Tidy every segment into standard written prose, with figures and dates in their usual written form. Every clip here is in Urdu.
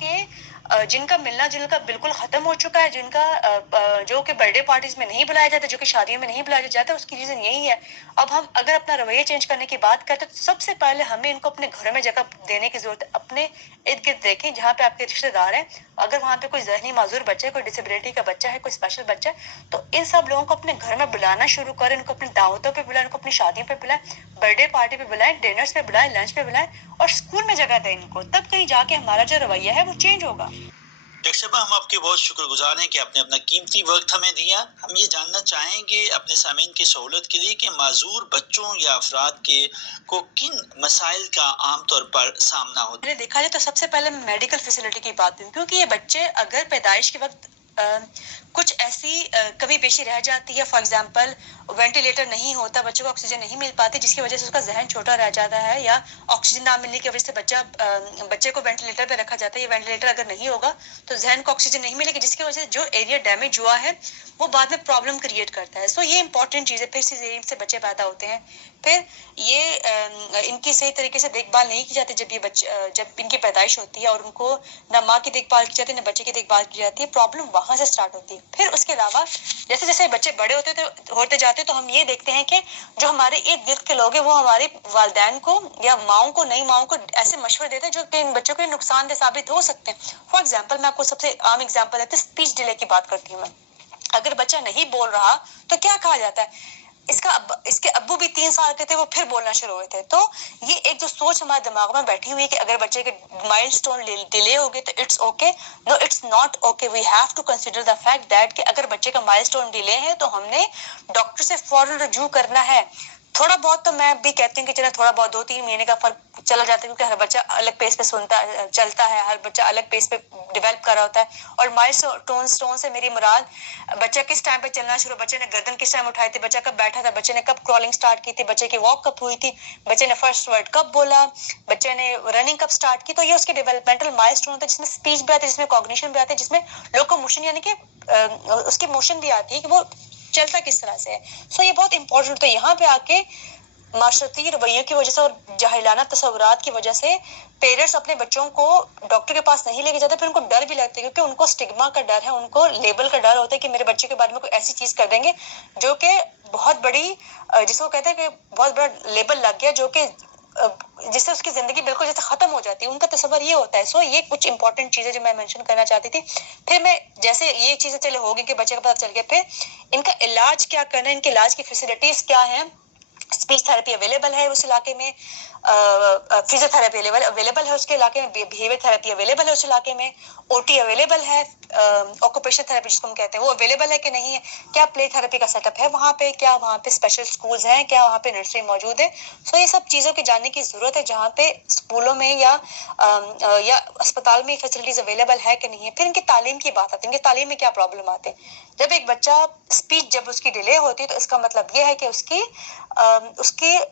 کہ جن کا ملنا جلنا بالکل ختم ہو چکا ہے، جن کا جو کہ برتھ ڈے پارٹیز میں نہیں بلایا جاتا، جو کہ شادیوں میں نہیں بلایا جاتا، اس کی ریزن یہی ہے۔ اب ہم اگر اپنا رویہ چینج کرنے کی بات کرتے ہیں تو سب سے پہلے ہمیں ان کو اپنے گھروں میں جگہ دینے کی ضرورت ہے۔ اپنے ارد گرد دیکھیں جہاں پہ آپ کے رشتے دار ہیں، اگر وہاں پہ کوئی ذہنی معذور بچہ ہے، کوئی ڈسیبلٹی کا بچہ ہے، کوئی اسپیشل بچہ ہے، تو ان سب لوگوں کو اپنے گھر میں بلانا شروع کریں، ان کو اپنی دعوتوں پہ بلائیں، ان کو اپنی شادیوں پہ بلائیں، برتھ ڈے پارٹی پہ بلائیں، ڈنرز پہ بلائیں، لنچ پہ بلائیں، اور اسکول میں جگہ دیں ان کو، تب کہیں جا کے ہمارا جو رویہ ہے وہ چینج ہوگا۔ ڈاکٹر صاحبہ، ہم آپ کے بہت شکر گزار ہیں کہ آپ نے اپنا قیمتی وقت ہمیں دیا۔ ہم یہ جاننا چاہیں گے اپنے سامعین کی سہولت کے لیے کہ معذور بچوں یا افراد کو کن مسائل کا عام طور پر سامنا ہوتا ہے؟ میں نے دیکھا جائے تو سب سے پہلے میں میڈیکل فیسلٹی کی بات کروں، کیونکہ یہ بچے اگر پیدائش کے وقت کچھ ایسی کمی بیشی رہ جاتی ہے، فار ایگزامپل وینٹیلیٹر نہیں ہوتا، بچے کو آکسیجن نہیں مل پاتی، جس کی وجہ سے اس کا ذہن چھوٹا رہ جاتا ہے، یا آکسیجن نہ ملنے کی وجہ سے بچے کو وینٹیلیٹر پہ رکھا جاتا ہے، یہ وینٹیلیٹر اگر نہیں ہوگا تو ذہن کو آکسیجن نہیں ملے گی، جس کی وجہ سے جو ایریا ڈیمیج ہوا ہے وہ بعد میں پرابلم کریٹ کرتا ہے۔ سو یہ امپورٹنٹ چیز ہے۔ پھر سیزیرین سے بچے پیدا ہوتے ہیں، پھر یہ ان کی صحیح طریقے سے دیکھ بھال نہیں کی جاتی جب ان کی پیدائش ہوتی ہے، اور ان کو نہ ماں کی دیکھ بھال کی جاتی ہے نہ بچے کی دیکھ بھال کی جاتی ہے، پرابلم وہاں سے سٹارٹ ہوتی ہے۔ پھر اس کے علاوہ جیسے جیسے بچے بڑے ہوتے جاتے تو ہم یہ دیکھتے ہیں کہ جو ہمارے ارد گرد کے لوگ ہیں وہ ہمارے والدین کو یا ماؤں کو، نئی ماؤں کو ایسے مشورے دیتے ہیں جو کہ ان بچوں کے لیے نقصان دہ ثابت ہو سکتے ہیں۔ فار ایگزامپل میں آپ کو سب سے عام ایگزامپل ہے اسپیچ ڈیلے کی بات کرتی ہوں میں۔ اگر بچہ نہیں بول رہا تو کیا کہا جاتا ہے؟ اس کے ابو بھی 3 سال کے تھے، وہ پھر بولنا شروع ہوئے تھے۔ تو یہ ایک جو سوچ ہمارے دماغ میں بیٹھی ہوئی ہے کہ اگر بچے کے مائل سٹون ڈیلے ہو گئے تو it's okay, no it's not okay, we have to consider the fact that کہ اگر بچے کا مائل سٹون ڈیلے ہے تو ہم نے ڈاکٹر سے فوراً رجوع کرنا ہے۔ تھوڑا بہت تو میں بھی کہتی ہوں کہ چلو تھوڑا بہت 2-3 مہینے کا فرق چلا جاتا ہے، کیونکہ ہر بچہ الگ پیس پہ چلتا ہے، ہر بچہ الگ پیس پہ ڈیولپ کر رہا ہوتا ہے۔ اور مائل سٹون سے میری مراد بچہ کس ٹائم پہ چلنا شروع، بچے نے گردن کس ٹائم اٹھائی تھی، بچہ کب بیٹھا تھا، بچے نے کب کرالنگ سٹارٹ کی تھی، بچے کی واک کب ہوئی تھی، بچے نے فرسٹ ورڈ کب بولا، بچے نے رننگ کب سٹارٹ کی۔ تو یہ اس کے ڈیولپمنٹل مائل سٹون ہوتا ہے، جس میں اسپیچ بھی آتی ہے، جس میں کوگنیشن بھی آتی ہے، جس میں لوکوموشن یعنی کہ اس کی موشن بھی آتی ہے کہ وہ چلتا کس طرح سے ہے۔ سو یہ بہت امپورٹنٹ ہے۔ یہاں پہ آ کے معاشرتی رویوں کی وجہ سے اور جاہلانہ تصورات کی وجہ سے پیرنٹس اپنے بچوں کو ڈاکٹر کے پاس نہیں لے کے جاتے، پھر ان کو ڈر بھی لگتا ہے، کیونکہ ان کو اسٹگما کا ڈر ہے، ان کو لیبل کا ڈر ہوتا ہے کہ میرے بچے کے بارے میں کوئی ایسی چیز کر دیں گے جو کہ بہت بڑی، جس کو کہتے ہیں کہ بہت بڑا لیبل لگ گیا، جو کہ جس سے اس کی زندگی بالکل جیسے ختم ہو جاتی ہے، ان کا تصور یہ ہوتا ہے۔ سو یہ کچھ امپورٹنٹ چیزیں جو میں مینشن کرنا چاہتی تھی۔ پھر میں جیسے یہ چیزیں چلے ہوگی کہ بچے کا پتہ چل گیا، پھر ان کا علاج کیا کرنا ہے، ان کے علاج کی فیسلٹیز کیا ہیں۔ اسپیچ تھراپی اویلیبل ہے اس علاقے میں، فزیو تھراپی اویلیبل ہے اس کے علاقے میں، بیہیویئر تھراپی اویلیبل ہے اس علاقے میں، او ٹی اویلیبل ہے، آکوپیشن تھراپی جس کو ہم کہتے ہیں وہ اویلیبل ہے کہ نہیں ہے، کیا پلے تھراپی کا سیٹ اپ ہے وہاں پہ، کیا وہاں پہ اسپیشل اسکولز ہیں، کیا وہاں پہ نرسری موجود ہے۔ سو یہ سب چیزوں کی جاننے کی ضرورت ہے، جہاں پہ اسکولوں میں یا اسپتال میں فیسلٹیز اویلیبل ہے کہ نہیں ہے۔ پھر ان کی تعلیم کی بات آتی ہے، ان کی تعلیم میں کیا پرابلم آتے ہیں۔ جب ایک بچہ اسپیچ جب اس کی ڈیلے ہوتی ہے تو اس کا مطلب یہ ہے کہ اس کی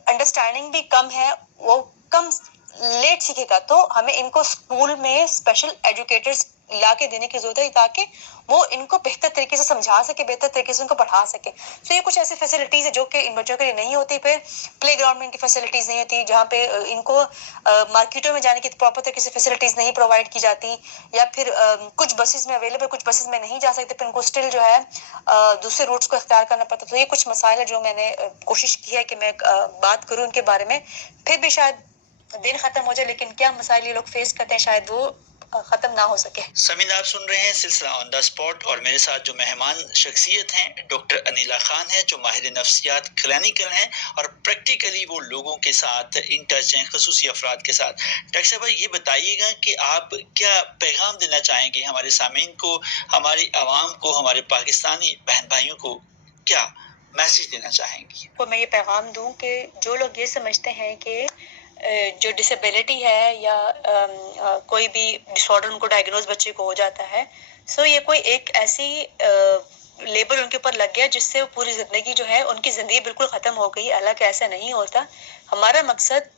انڈرسٹینڈنگ بھی کم ہے، وہ کم لیٹ سیکھے گا۔ تو ہمیں ان کو اسکول میں اسپیشل ایجوکیٹرز لا کے دینے کی ضرورت ہے، تاکہ وہ ان کو بہتر طریقے سے سمجھا سکے، بہتر طریقے سے ان کو پڑھا سکے۔ تو یہ کچھ ایسی فیسلٹیز ہے جو کہ ان بچوں کے لیے نہیں ہوتی۔ پھر پلے گراؤنڈ میں ان کی فیسلٹیز نہیں ہوتی، جہاں پہ ان کو مارکیٹوں میں جانے کی پراپر طریقے سے فیسلٹیز نہیں پرووائڈ کی جاتی، یا پھر کچھ بسز میں اویلیبل، کچھ بسز میں نہیں جا سکتے، پھر ان کو اسٹل جو ہے دوسرے روٹس کو اختیار کرنا پڑتا۔ تو یہ کچھ مسائل ہیں جو میں نے کوشش کی ہے کہ میں بات کروں ان کے بارے میں۔ پھر بھی شاید دن ختم ہو جائے، لیکن کیا مسائل یہ لوگ فیس کرتے ہیں شاید وہ ختم نہ ہو سکے۔ سمین، آپ سن رہے ہیں سلسلہ آن دا اسپاٹ، اور میرے ساتھ جو مہمان شخصیت ہیں ڈاکٹر انیلا خان ہیں، جو ماہر نفسیات کلینیکل ہیں اور پریکٹیکلی وہ لوگوں کے ساتھ ان ٹچ ہیں، خصوصی افراد کے ساتھ۔ ڈاکٹر صاحب یہ بتائیے گا کہ آپ کیا پیغام دینا چاہیں گے ہمارے سامعین کو، ہماری عوام کو، ہمارے پاکستانی بہن بھائیوں کو، کیا میسج دینا چاہیں گی؟ تو میں یہ پیغام دوں کہ جو لوگ یہ سمجھتے ہیں کہ جو ڈسیبلٹی ہے یا کوئی بھی ڈس آرڈر ان کو ڈائگنوز بچے کو ہو جاتا ہے، سو یہ کوئی ایک ایسی لیبل ان کے اوپر لگ گیا جس سے وہ پوری زندگی جو ہے ان کی زندگی بالکل ختم ہو گئی۔ حالانکہ ایسا نہیں ہوتا۔ ہمارا مقصد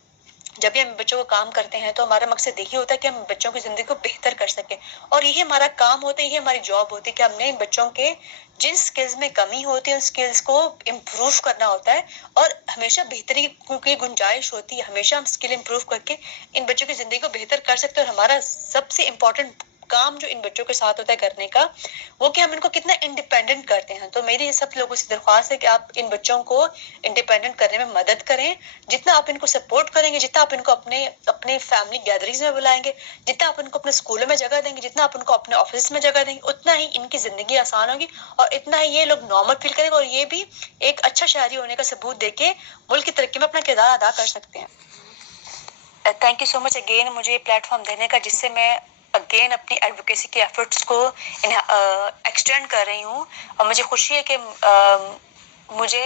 جب بھی ہم بچوں کو کام کرتے ہیں تو ہمارا مقصد یہی ہوتا ہے کہ ہم بچوں کی زندگی کو بہتر کر سکیں، اور یہی ہمارا کام ہوتا ہے، یہی ہماری جاب ہوتی ہے کہ ہم نے ان بچوں کے جن سکلز میں کمی ہوتی ہے ان سکلز کو امپروو کرنا ہوتا ہے، اور ہمیشہ بہتری کی گنجائش ہوتی ہے، ہمیشہ ہم سکل امپروو کر کے ان بچوں کی زندگی کو بہتر کر سکتے ہیں۔ اور ہمارا سب سے امپورٹنٹ کام جو ان بچوں کے ساتھ ہوتا ہے کرنے کا، وہ کہ ہم ان کو کتنا انڈیپینڈنٹ کرتے ہیں۔ تو میری سب لوگوں سے درخواست ہے کہ آپ ان بچوں کو انڈیپینڈنٹ کرنے میں مدد کریں، جتنا آپ ان کو سپورٹ کریں گے، جتنا آپ ان کو اپنے فیملی گیدرنگز میں بلائیں گے، جتنا آپ ان کو اپنے اسکولوں میں جگہ دیں گے، جتنا آپ ان کو اپنے آفس میں جگہ دیں گے، اتنا ہی ان کی زندگی آسان ہوگی، اور اتنا ہی یہ لوگ نارمل فیل کریں گے، اور یہ بھی ایک اچھا شہری ہونے کا ثبوت دے کے ملک کی ترقی میں اپنا کردار ادا کر سکتے ہیں۔ Thank you so much again مجھے یہ پلیٹ فارم دینے کا، جس سے میں اگین اپنی ایڈوکیسی کے ایفرٹس کو ایکسٹینڈ کر رہی ہوں، اور مجھے خوشی ہے کہ مجھے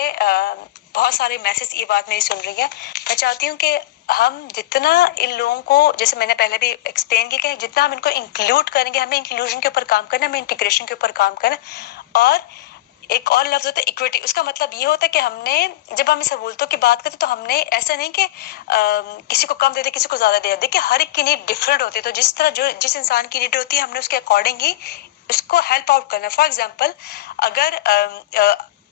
بہت سارے میسج یہ بات میری سن رہی ہے۔ میں چاہتی ہوں کہ ہم جتنا ان لوگوں کو، جیسے میں نے پہلے بھی ایکسپلین کیا کہ جتنا ہم ان کو انکلوڈ کریں گے، ہمیں انکلوژن کے اوپر کام کرنا ہے، ہمیں انٹیگریشن کے اوپر کام کرنا ہے۔ اور ایک اور لفظ ہوتا ہے ایکویٹی، اس کا مطلب یہ ہوتا ہے کہ ہم نے جب ہم سہولتوں کی بات کرتے تو ہم نے ایسا نہیں کہ کسی کو کم دے دے کسی کو زیادہ دے دے، کہ ہر ایک کی نیڈ ڈفرینٹ ہوتی ہے، تو جس طرح جس انسان کی نیڈ ہوتی ہے ہم نے اس کے اکارڈنگ ہی اس کو ہیلپ آؤٹ کرنا ہے۔ فار ایگزامپل اگر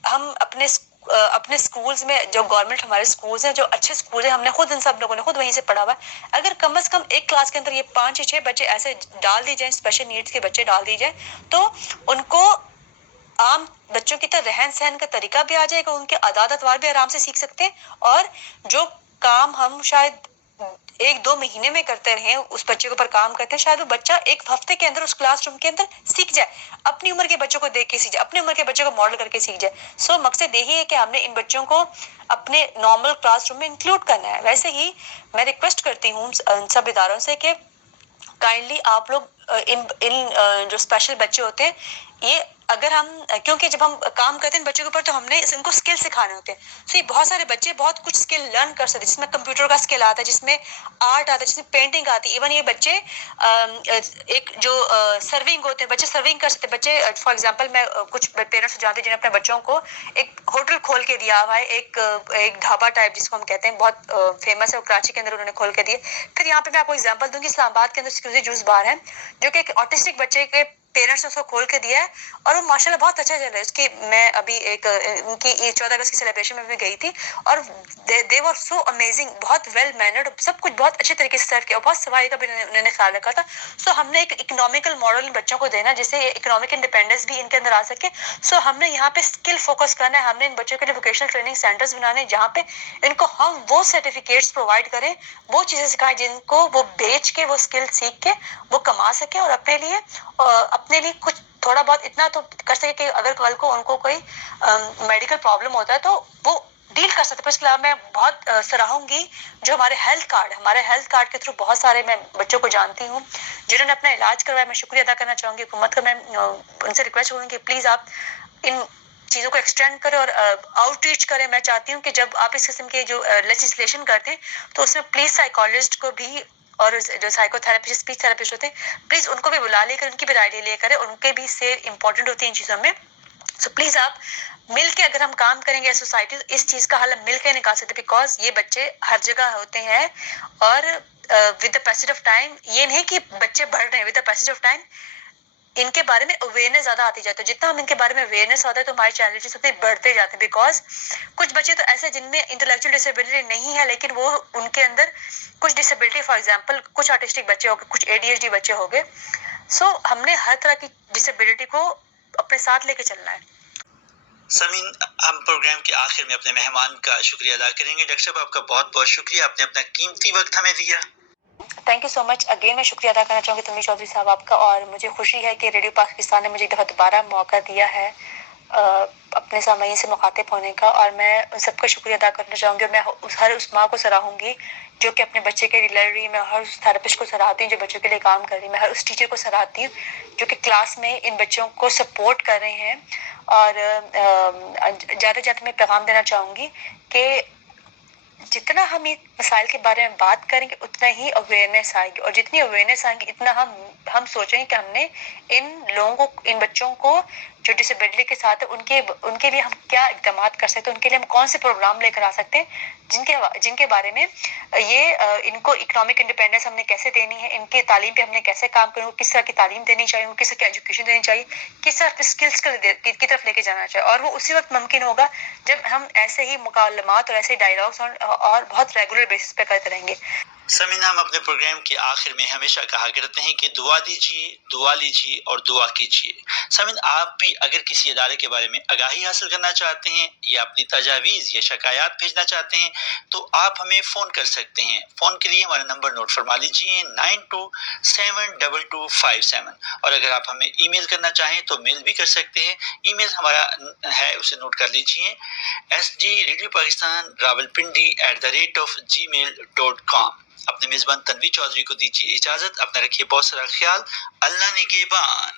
ہم اپنے سکولز میں، جو گورنمنٹ ہمارے سکولز ہیں، جو اچھے سکول ہیں، ہم نے خود ان سب لوگوں نے خود وہیں سے پڑھا ہوا ہے، اگر کم از کم ایک کلاس کے اندر یہ 5 یا 6 بچے ایسے ڈال دی جائیں، اسپیشل نیڈس کے بچے ڈال دی جائیں، تو ان کو عام بچوں کی طرح رہن سہن کا طریقہ بھی آ جائے گا، ان کے عادات اطوار بھی آرام سے سیکھ سکتے ہیں، اور جو کام ہم شاید 1-2 مہینے میں کرتے رہیں اس بچے کے اوپر کام کرتے ہیں، شاید وہ بچہ ایک ہفتے کے اندر اس کلاس روم کے اندر سیکھ جائے، اپنی عمر کے بچوں کو دیکھ کے سیکھ جائے، اپنی عمر کے بچوں کو ماڈل کر کے سیکھ جائے۔ سو مقصد یہی ہے کہ ہم نے ان بچوں کو اپنے نارمل کلاس روم میں انکلوڈ کرنا ہے۔ ویسے ہی میں ریکویسٹ کرتی ہوں ان سب اداروں سے کہ کائنڈلی آپ لوگ ان جو اسپیشل بچے ہوتے ہیں، یہ اگر ہم، کیونکہ جب ہم کام کرتے ہیں بچوں کے اوپر تو ہم نے ان کو اسکل سکھانے ہوتے ہیں، تو یہ بہت سارے بچے بہت کچھ اسکل لرن کر سکتے ہیں، جس میں کمپیوٹر کا اسکل آتا ہے، جس میں آرٹ آتا ہے، جس میں پینٹنگ آتی ہے، ایون یہ بچے ایک جو سرونگ ہوتے ہیں، بچے سرونگ کر سکتے ہیں، بچے فار ایگزامپل میں کچھ پیرنٹس جانتے ہیں جنہوں نے اپنے بچوں کو ایک ہوٹل کھول کے دیا ہوا ہے، ایک ڈھابا ٹائپ جس کو ہم کہتے ہیں، بہت فیمس ہے، وہ کراچی کے اندر انہوں نے کھول کے دیے۔ پھر یہاں پہ میں آپ کو ایگزامپل دوں گی، اسلام آباد کے اندر سکیوزی جوس بار ہے، جو کہ ایک آٹسٹک بچے کے پیرنٹس نے اس کو کھول کے دیا ہے، اور وہ ماشاءاللہ بہت اچھا چل رہا ہے۔ اس کی میں ابھی ایک ان کی 14 اگست کی سیلیبریشن میں بھی گئی تھی، اور دے ور سو امیزنگ، بہت ویل مینرڈ، سب کچھ بہت اچھے طریقے سے سرو کیا، اور بہت صفائی کا بھی انہوں نے خیال رکھا تھا۔ سو ہم نے ایک اکنامیکل ماڈل ان بچوں کو دینا جس سے اکنامک انڈیپینڈنس بھی ان کے اندر آ سکے۔ سو ہم نے یہاں پہ اسکل فوکس کرنا ہے، ہم نے ان بچوں کے لیے ووکیشنل ٹریننگ سینٹرز بنانے ہیں، جہاں پہ ان کو ہم وہ سرٹیفکیٹس پرووائڈ کریں، وہ چیزیں سکھائیں جن کو وہ بیچ کے، وہ اسکل سیکھ کے وہ کما سکے، اور اپنے لیے کچھ تھوڑا بہت اتنا تو کر سکے کہ اگر کل کو ان کو کوئی میڈیکل پرابلم ہوتا ہے تو وہ ڈیل کر سکتے۔ پر اس کے علاوہ میں بہت سراہوں گی جو ہمارے ہیلتھ کارڈ کے تھرو بہت سارے میں بچوں کو جانتی ہوں جنہوں نے اپنا علاج کروایا۔ میں شکریہ ادا کرنا چاہوں گی حکومت کا، میں ان سے ریکویسٹ کروں گی کہ پلیز آپ ان چیزوں کو ایکسٹینڈ کریں اور آؤٹ ریچ کریں۔ میں چاہتی ہوں کہ جب آپ اس قسم کے جو لیجسلیشن کرتے ہیں تو اس میں پلیز سائیکالوجسٹ کو بھی، اور جو سائیکو تھراپسٹ، اسپیچ تھراپسٹ ہوتے ہیں، پلیز ان کو بھی بلا لے کر ان کی بھی رائے لے کر، ان کے بھی سے امپورٹنٹ ہوتی ہیں ان چیزوں میں۔ سو پلیز آپ مل کے اگر ہم کام کریں گے سوسائٹی، اس چیز کا حل مل کے نکال سکتے، بیکاز یہ بچے ہر جگہ ہوتے ہیں، اور with the passage of time, یہ نہیں کہ بچے بڑھ رہے ہیں، with the passage of time ان کے بارے میں اویئرنیس زیادہ آتی جاتی ہے۔ جتنا ہم ان کے بارے میں اویئرنیس آتا ہے تو ہمارے چیلنجز اتنے بڑھتے جاتے ہیں، بیکاز کچھ بچے تو ایسے جن میں انٹلیکچوئل ڈسیبلٹی نہیں ہے، لیکن وہ ان کے اندر کچھ ڈسیبلٹی، فار ایگزامپل کچھ آٹسٹک بچے ہو گئے، کچھ ADHD بچے ہو گئے۔ سو ہم نے ہر طرح کی ڈسیبلٹی کو اپنے ساتھ لے کے چلنا ہے۔ سمین، ہم پروگرام کے آخر میں اپنے مہمان کا شکریہ ادا کریں گے۔ ڈاکٹر صاحب آپ کا بہت بہت شکریہ، آپ نے اپنا قیمتی وقت ہمیں دیا۔ Thank you so much again, میں شکریہ ادا کرنا چاہوں گی تنویر چودھری صاحب آپ کا، اور مجھے خوشی ہے کہ ریڈیو پاکستان نے مجھے ایک دفعہ دوبارہ موقع دیا ہے اپنے سامعین سے مخاطب ہونے کا، اور میں ان سب کا شکریہ ادا کرنا چاہوں گی۔ میں ہر اس ماں کو سراہوں گی جو کہ اپنے بچے کے لیے لڑ رہی ہے، میں ہر اس تھراپسٹ کو سراہتی ہوں جو بچوں کے لیے کام کر رہی ہے، میں ہر اس ٹیچر کو سراہتی ہوں جو کہ کلاس میں ان بچوں کو سپورٹ کر رہے ہیں۔ اور جاتے جاتے میں پیغام دینا چاہوں گی کہ جتنا ہم مسائل کے بارے میں بات کریں گے اتنا ہی اویئرنیس آئے گی، اور جتنی اویئرنیس آئے گی اتنا ہم سوچیں گے کہ ہم نے ان لوگوں کو، ان بچوں کو جو ڈسیبلٹی کے ساتھ ان کے لیے ہم کیا اقدامات کر سکتے ہیں، ان کے لیے ہم کون سے پروگرام لے کر آ سکتے ہیں جن کے بارے میں ان کو اکنامک انڈیپینڈنس ہم نے کیسے دینی ہے، ان کی تعلیم پہ ہم نے کیسے کام کرنا ہے، کس طرح کی تعلیم دینی چاہیے، کس طرح کی ایجوکیشن دینی چاہیے، کس طرح کی اسکلس کی طرف لے کے جانا چاہیے، اور وہ اسی وقت ممکن ہوگا جب ہم ایسے ہی مکالمات اور ایسے ڈائلاگس اور بہت ریگولر بیسس پہ کرتے رہیں گے۔ سمین، ہم اپنے پروگرام کے آخر میں ہمیشہ کہا کرتے ہیں کہ دعا دیجیے، دعا لیجیے اور دعا کیجیے۔ سمین، آپ بھی اگر کسی ادارے کے بارے میں آگاہی حاصل کرنا چاہتے ہیں یا اپنی تجاویز یا شکایات بھیجنا چاہتے ہیں تو آپ ہمیں فون کر سکتے ہیں۔ فون کے لیے ہمارا نمبر نوٹ فرما لیجیے 92722257، اور اگر آپ ہمیں ای میل کرنا چاہیں تو میل بھی کر سکتے ہیں۔ ای میل ہمارا ہے، اسے نوٹ کر لیجیے sgradioPakistan@gmail.com۔ اپنے میزبان تنویر چودھری کو دیجیے اجازت، اپنا رکھیے بہت سارا خیال، اللہ نگہبان۔